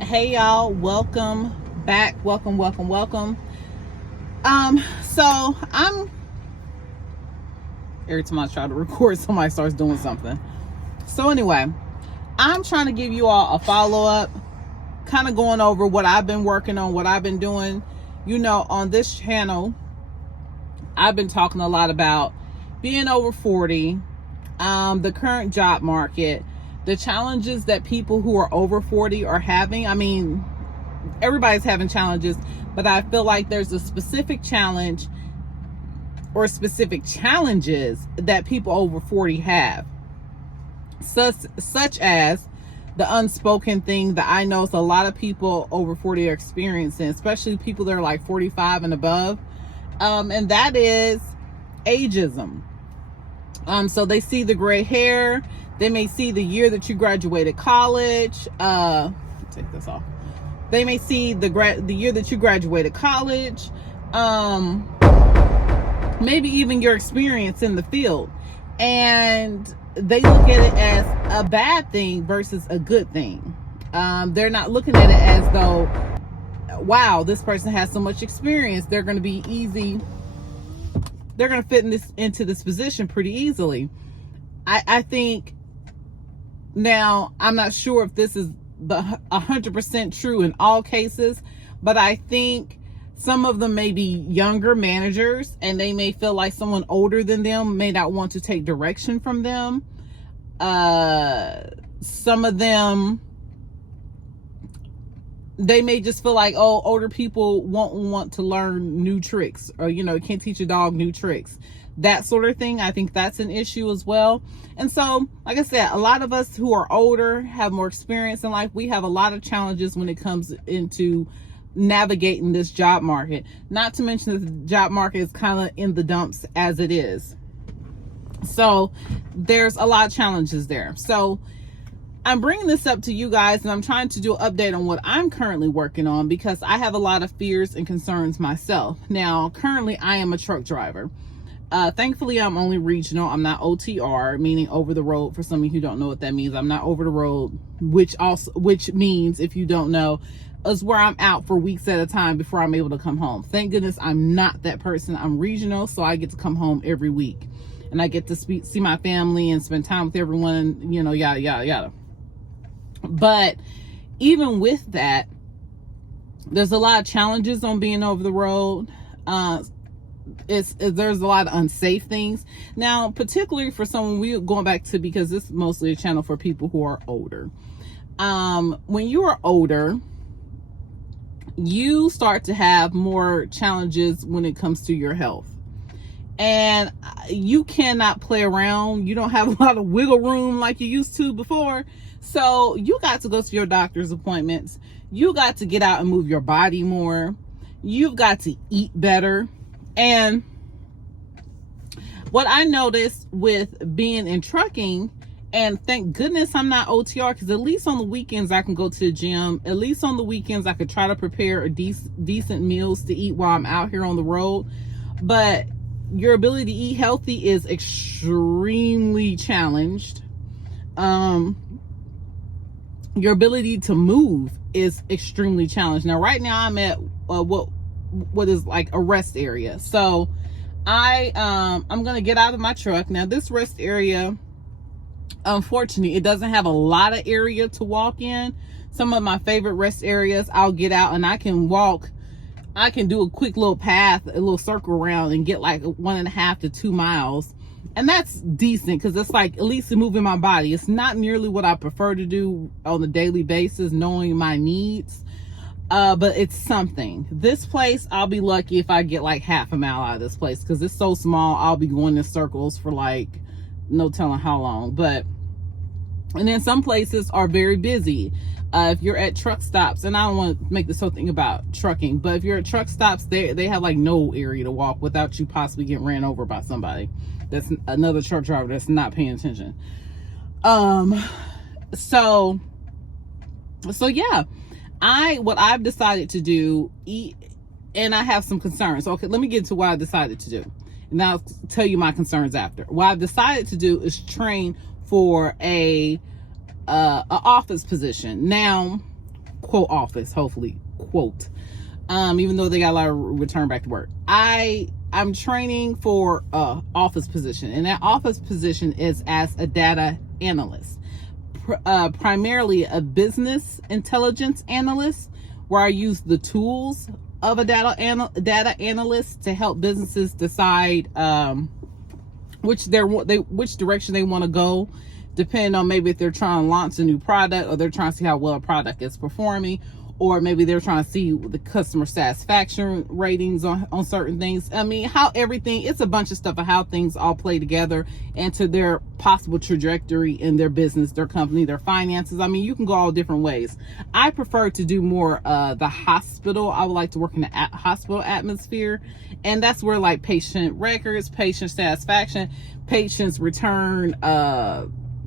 Hey y'all, welcome back. Welcome. So I'm every time I try to record, somebody starts doing something. So anyway, I'm trying to give you all a follow-up, kind of going over what I've been working on, what I've been doing. On this channel, I've been talking a lot about being over 40, the current job market, the challenges that people who are over 40 are having. I mean, everybody's having challenges, but I feel like there's a specific challenge or specific challenges that people over 40 have, such as the unspoken thing that I know a lot of people over 40 are experiencing, especially people that are like 45 and above, and that is ageism. So they see the gray hair, they may see the year that you graduated college. Take this off. They may see the year that you graduated college, maybe even your experience in the field, and they look at it as a bad thing versus a good thing. They're not looking at it as though, wow, this person has so much experience, they're going to be easy. They're going to fit into this position pretty easily. I think now, I'm not sure if this is the 100% true in all cases, but I think some of them may be younger managers and they may feel like someone older than them may not want to take direction from them. Some of them, they may just feel like, oh, older people won't want to learn new tricks, or, you can't teach a dog new tricks. That sort of thing. I think that's an issue as well. And so, like I said, a lot of us who are older, have more experience in life, we have a lot of challenges when it comes into navigating this job market. Not to mention that the job market is kind of in the dumps as it is. So there's a lot of challenges there. So I'm bringing this up to you guys, and I'm trying to do an update on what I'm currently working on, because I have a lot of fears and concerns myself. Now, currently I am a truck driver. Thankfully, I'm only regional. I'm not OTR, meaning over the road. For some of you who don't know what that means, I'm not over the road, which means, if you don't know, is where I'm out for weeks at a time before I'm able to come home. Thank goodness I'm not that person. I'm regional, so I get to come home every week, and I get to see my family and spend time with everyone, yada, yada, yada. But even with that, there's a lot of challenges on being over the road. There's a lot of unsafe things. Now, particularly for someone, we're going back to, because this is mostly a channel for people who are older. When you are older, you start to have more challenges when it comes to your health. And you cannot play around. You don't have a lot of wiggle room like you used to before. So you got to go to your doctor's appointments. You got to get out and move your body more. You've got to eat better. And what I noticed with being in trucking, and thank goodness I'm not OTR, because at least on the weekends I can go to the gym. At least on the weekends I could try to prepare a decent meals to eat while I'm out here on the road. But your ability to eat healthy is extremely challenged. Your ability to move is extremely challenged. Now, right now I'm at what is like a rest area. So I'm gonna get out of my truck. Now, this rest area, unfortunately, it doesn't have a lot of area to walk in. Some of my favorite rest areas, I'll get out and I can walk. I can do a quick little path, a little circle around, and get like 1.5 to 2 miles. And that's decent, because it's like at least moving my body. It's not nearly what I prefer to do on a daily basis, knowing my needs. But it's something. This place, I'll be lucky if I get like half a mile out of this place, because it's so small. I'll be going in circles for like no telling how long. And then some places are very busy. If you're at truck stops, and I don't want to make this whole thing about trucking, but if you're at truck stops, they have like no area to walk without you possibly getting ran over by somebody that's another truck driver that's not paying attention. So yeah, what I've decided to do, and I have some concerns. Okay, let me get to what I decided to do, and I'll tell you my concerns after. What I've decided to do is train for a an office position. Now, quote office, hopefully, quote. Even though they got a lot of return back to work. I'm training for a office position, and that office position is as a data analyst, primarily a business intelligence analyst, where I use the tools of a data analyst to help businesses decide which direction they want to go, depending on maybe if they're trying to launch a new product, or they're trying to see how well a product is performing, or maybe they're trying to see the customer satisfaction ratings on certain things. I mean, how everything, it's a bunch of stuff of how things all play together and to their possible trajectory in their business, their company, their finances. I mean, you can go all different ways. I prefer to do more the hospital. I would like to work in the hospital atmosphere. And that's where like patient records, patient satisfaction, patients return,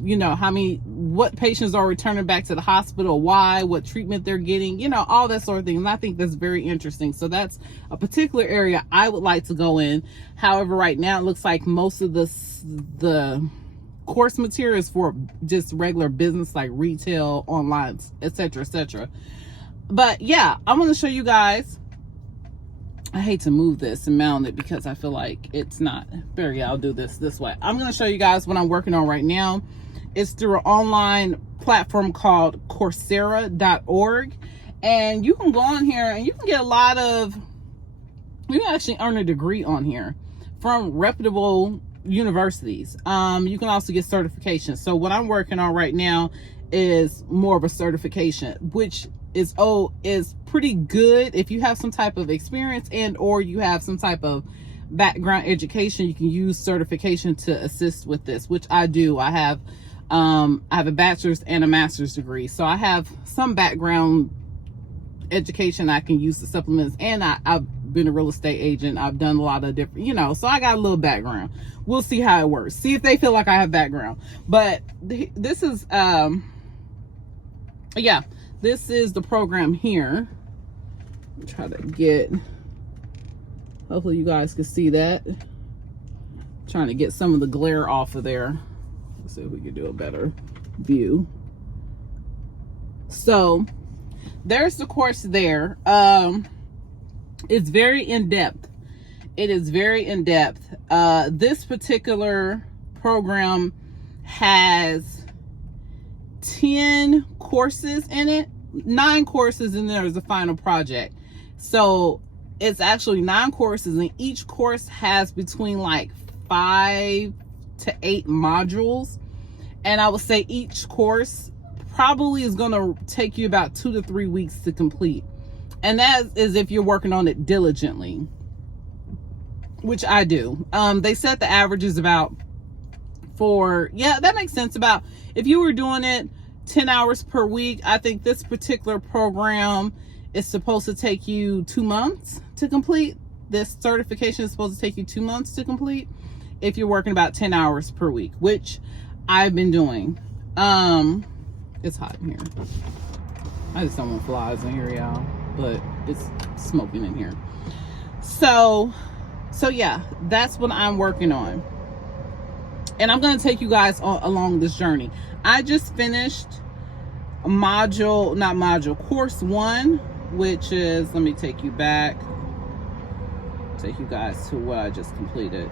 what patients are returning back to the hospital, why, what treatment they're getting, all that sort of thing. And I think that's very interesting. So that's a particular area I would like to go in. However, right now it looks like most of the course material is for just regular business, like retail, online, etc., etc. But yeah, I'm going to show you guys. I hate to move this and mount it because I feel like it's not very, I'll do this way. I'm going to show you guys what I'm working on right now. It's through an online platform called Coursera.org. And you can go on here and you can get you can actually earn a degree on here from reputable universities. You can also get certifications. So what I'm working on right now is more of a certification, which is pretty good if you have some type of experience and or you have some type of background education. You can use certification to assist with this, which I do. I have a bachelor's and a master's degree, so I have some background education I can use to supplement. And I've been a real estate agent. I've done a lot of different, so I got a little background. We'll see how it works. See if they feel like I have background. But this is this is the program here. Try to get, hopefully you guys can see that. Trying to get some of the glare off of there. Let's see if we can do a better view. So there's the course there. It's very in-depth. It is very in-depth. This particular program has 10 courses in it, 9 courses, and there's a final project. So it's actually 9 courses, and each course has between like 5 to 8 modules. And I would say each course probably is going to take you about 2 to 3 weeks to complete. And that is if you're working on it diligently, which I do. They said the average is about that makes sense. About, if you were doing it 10 hours per week, I think this particular program is supposed to take you 2 months to complete. This certification is supposed to take you 2 months to complete if you're working about 10 hours per week, which I've been doing. It's hot in here. I just don't want flies in here, y'all, but it's smoking in here. So yeah, that's what I'm working on. And I'm going to take you guys along this journey. I just finished course 1, which is, let me take you back. Take you guys to what I just completed.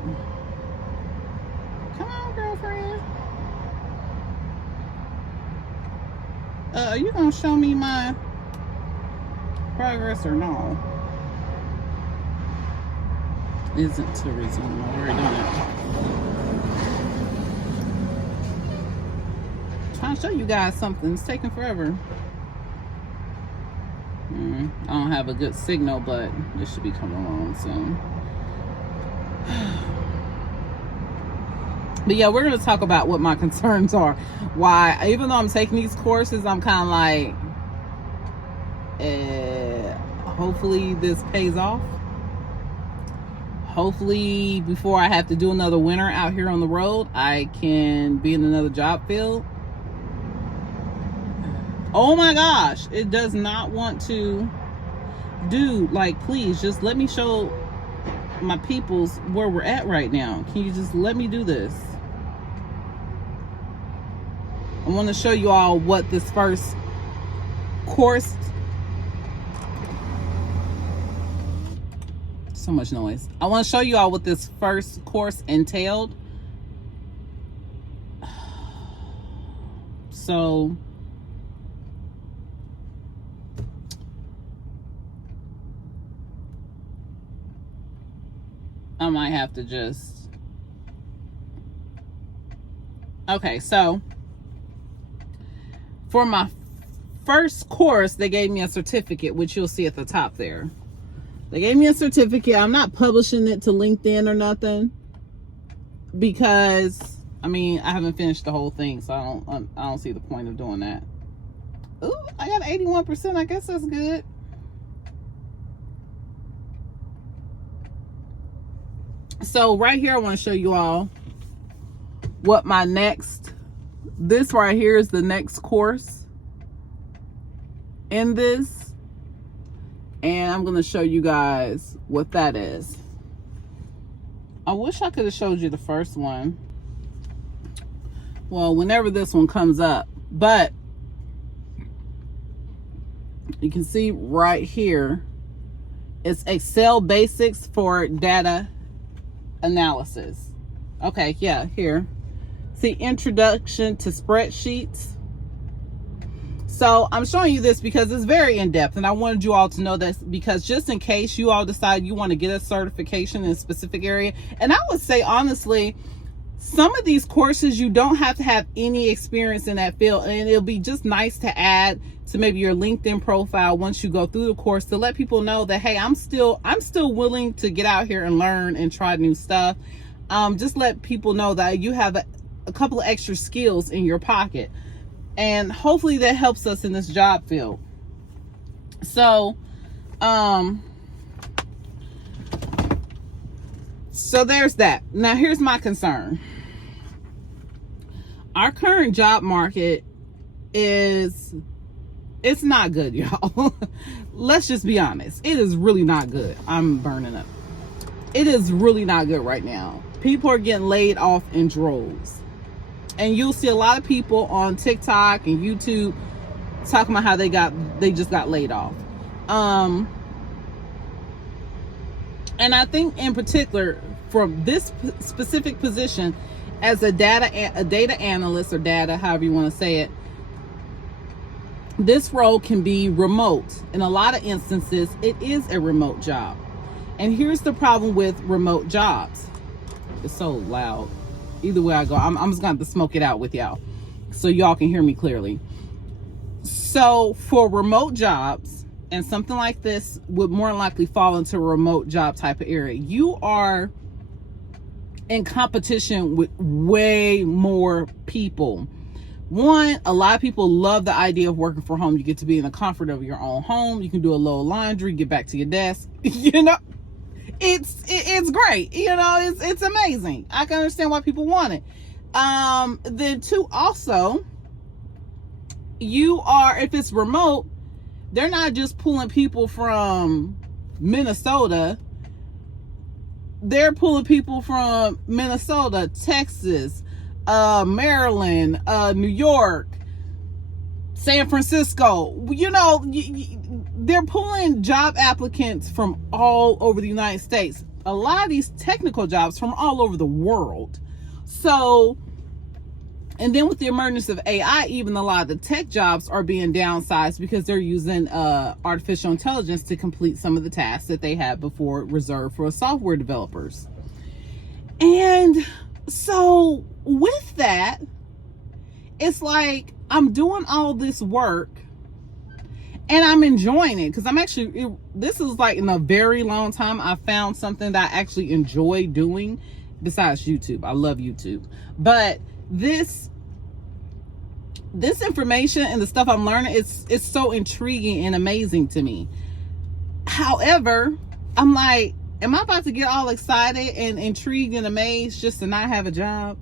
Come on, girlfriend. Are you going to show me my progress or no? Isn't to resume. I've already done it. Trying to show you guys something. It's taking forever. I don't have a good signal, but it should be coming along soon. But yeah, we're going to talk about what my concerns are. Why, even though I'm taking these courses, I'm kind of like, hopefully this pays off. Hopefully before I have to do another winter out here on the road, I can be in another job field. Oh my gosh, it does not want to do, like, please just let me show my peoples where we're at right now. Can you just let me do this? I want to show you all what this first course, so much noise. I want to show you all what this first course entailed. So I might have to just, okay, so for my first course, they gave me a certificate, which you'll see at the top there. They gave me a certificate. I'm not publishing it to LinkedIn or nothing because, I mean, I haven't finished the whole thing, so I don't see the point of doing that. Ooh, I got 81%. I guess that's good. So right here, I want to show you all what my next, this right here is the next course in this. And I'm going to show you guys what that is. I wish I could have showed you the first one. Well, whenever this one comes up. But you can see right here, it's Excel Basics for Data Analysis. Okay, yeah, here. See, Introduction to Spreadsheets. So I'm showing you this because it's very in-depth, and I wanted you all to know this because just in case you all decide you want to get a certification in a specific area, and I would say honestly, some of these courses you don't have to have any experience in that field, and it'll be just nice to add to maybe your LinkedIn profile once you go through the course to let people know that, hey, I'm still willing to get out here and learn and try new stuff. Just let people know that you have a couple of extra skills in your pocket. And hopefully that helps us in this job field. So, so there's that. Now here's my concern. Our current job market it's not good, y'all. Let's just be honest. It is really not good. I'm burning up. It is really not good right now. People are getting laid off in droves. And you'll see a lot of people on TikTok and YouTube talking about how they just got laid off. And I think in particular for this specific position as a data analyst, or data, however you want to say it, this role can be remote. In a lot of instances, it is a remote job. And here's the problem with remote jobs. It's so loud. Either way I go, I'm just going to smoke it out with y'all so y'all can hear me clearly. So for remote jobs, and something like this would more likely fall into a remote job type of area, you are in competition with way more people. One, a lot of people love the idea of working from home. You get to be in the comfort of your own home. You can do a little laundry, get back to your desk. You know, it's great. You know, it's amazing. I can understand why people want it. Then two, also, if it's remote, they're not just pulling people from Minnesota. They're pulling people from Minnesota, Texas, Maryland, New York, San Francisco. You know, they're pulling job applicants from all over the United States. A lot of these technical jobs from all over the world. So, and then with the emergence of AI, even a lot of the tech jobs are being downsized because they're using artificial intelligence to complete some of the tasks that they had before reserved for software developers. And so with that, it's like I'm doing all this work and I'm enjoying it because this is like in a very long time I found something that I actually enjoy doing besides YouTube. I love YouTube. But this information and the stuff I'm learning, it's so intriguing and amazing to me. However, I'm like, am I about to get all excited and intrigued and amazed just to not have a job?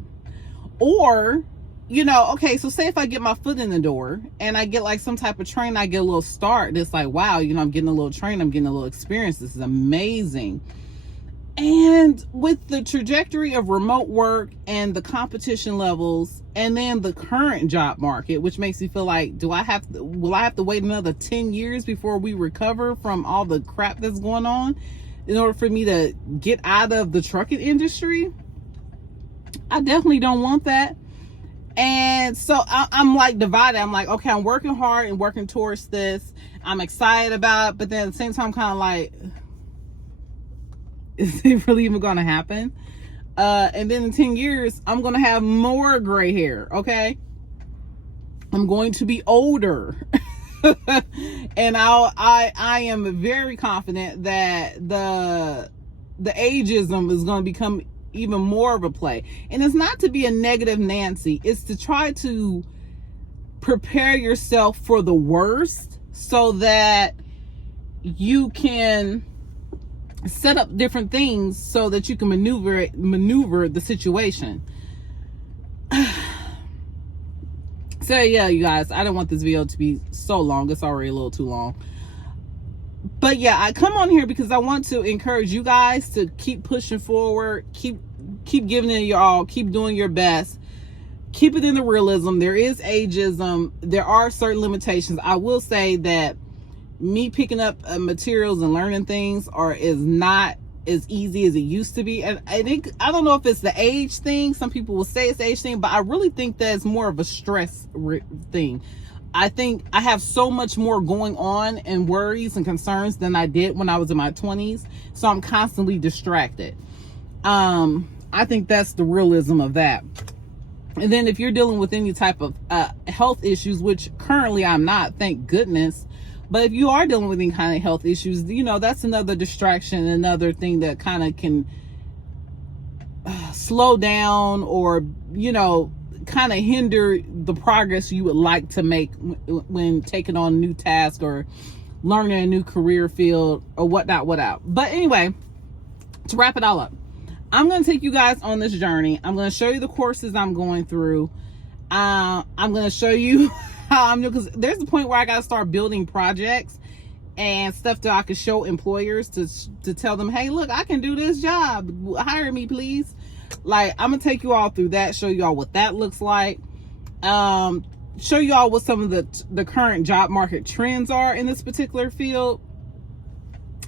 Or, you know, okay, so say if I get my foot in the door and I get like some type of training, I get a little start. It's like, wow, you know, I'm getting a little training, I'm getting a little experience. This is amazing. And with the trajectory of remote work and the competition levels, and then the current job market, which makes me feel like, will I have to wait another 10 years before we recover from all the crap that's going on in order for me to get out of the trucking industry? I definitely don't want that. And so I'm like divided. I'm like, okay, I'm working hard and working towards this. I'm excited about it, but then at the same time, kind of like, is it really even gonna happen? And then in 10 years, I'm gonna have more gray hair, okay? I'm going to be older. And I am very confident that the ageism is gonna become even more of a play. And it's not to be a negative Nancy, it's to try to prepare yourself for the worst so that you can set up different things so that you can maneuver the situation. So yeah, you guys, I don't want this video to be so long. It's already a little too long. But yeah, I come on here because I want to encourage you guys to keep pushing forward, keep giving it your all, keep doing your best, keep it in the realism. There is ageism. There are certain limitations. I will say that me picking up materials and learning things is not as easy as it used to be. And I don't know if it's the age thing. Some people will say it's the age thing, but I really think that it's more of a stress thing. I think I have so much more going on and worries and concerns than I did when I was in my 20s. So I'm constantly distracted. I think that's the realism of that. And then if you're dealing with any type of health issues, which currently I'm not, thank goodness. But if you are dealing with any kind of health issues, that's another distraction, another thing that kind of can slow down or, kind of hinder the progress you would like to make when taking on a new task or learning a new career field or whatnot. But anyway, to wrap it all up, I'm going to take you guys on this journey. I'm going to show you the courses I'm going through. I'm going to show you how I'm doing, because there's a point where I got to start building projects and stuff that I can show employers to tell them, hey, look, I can do this job. Hire me, please. Like, I'm going to take you all through that, show you all what that looks like. Show you all what some of the current job market trends are in this particular field.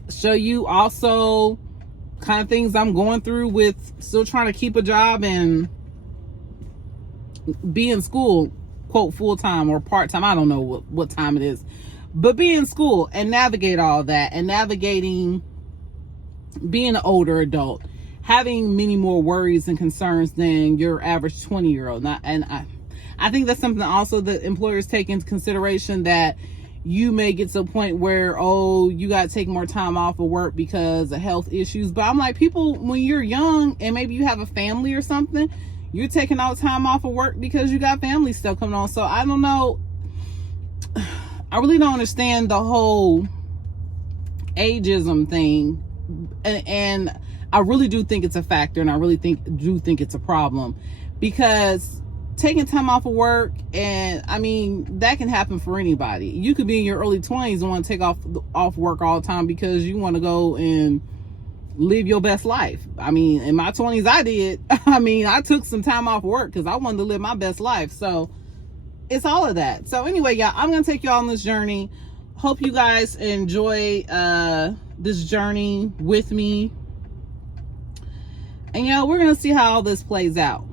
Show you also kind of things I'm going through with still trying to keep a job and be in school, quote, full-time or part-time. I don't know what time it is, but be in school and navigate all that, and navigating being an older adult, having many more worries and concerns than your average 20-year-old. And I think that's something also that employers take into consideration, that you may get to a point where, you got to take more time off of work because of health issues. But I'm like, people, when you're young and maybe you have a family or something, you're taking all time off of work because you got family stuff coming on. So I don't know. I really don't understand the whole ageism thing. And I really do think it's a factor, and I really do think it's a problem, because taking time off of work, and I mean, that can happen for anybody. You could be in your early 20s and want to take off work all the time because you want to go and live your best life. I mean, in my 20s, I did. I mean, I took some time off work because I wanted to live my best life. So it's all of that. So anyway, y'all, I'm going to take you all on this journey. Hope you guys enjoy this journey with me. And, we're going to see how all this plays out.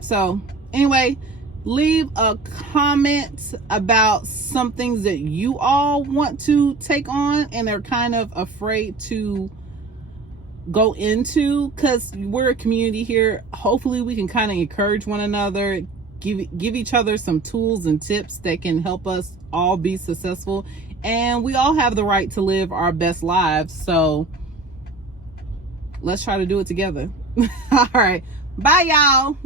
So anyway, leave a comment about some things that you all want to take on and are kind of afraid to go into, because we're a community here. Hopefully we can kind of encourage one another, give each other some tools and tips that can help us all be successful. And we all have the right to live our best lives. So let's try to do it together. All right. Bye, y'all.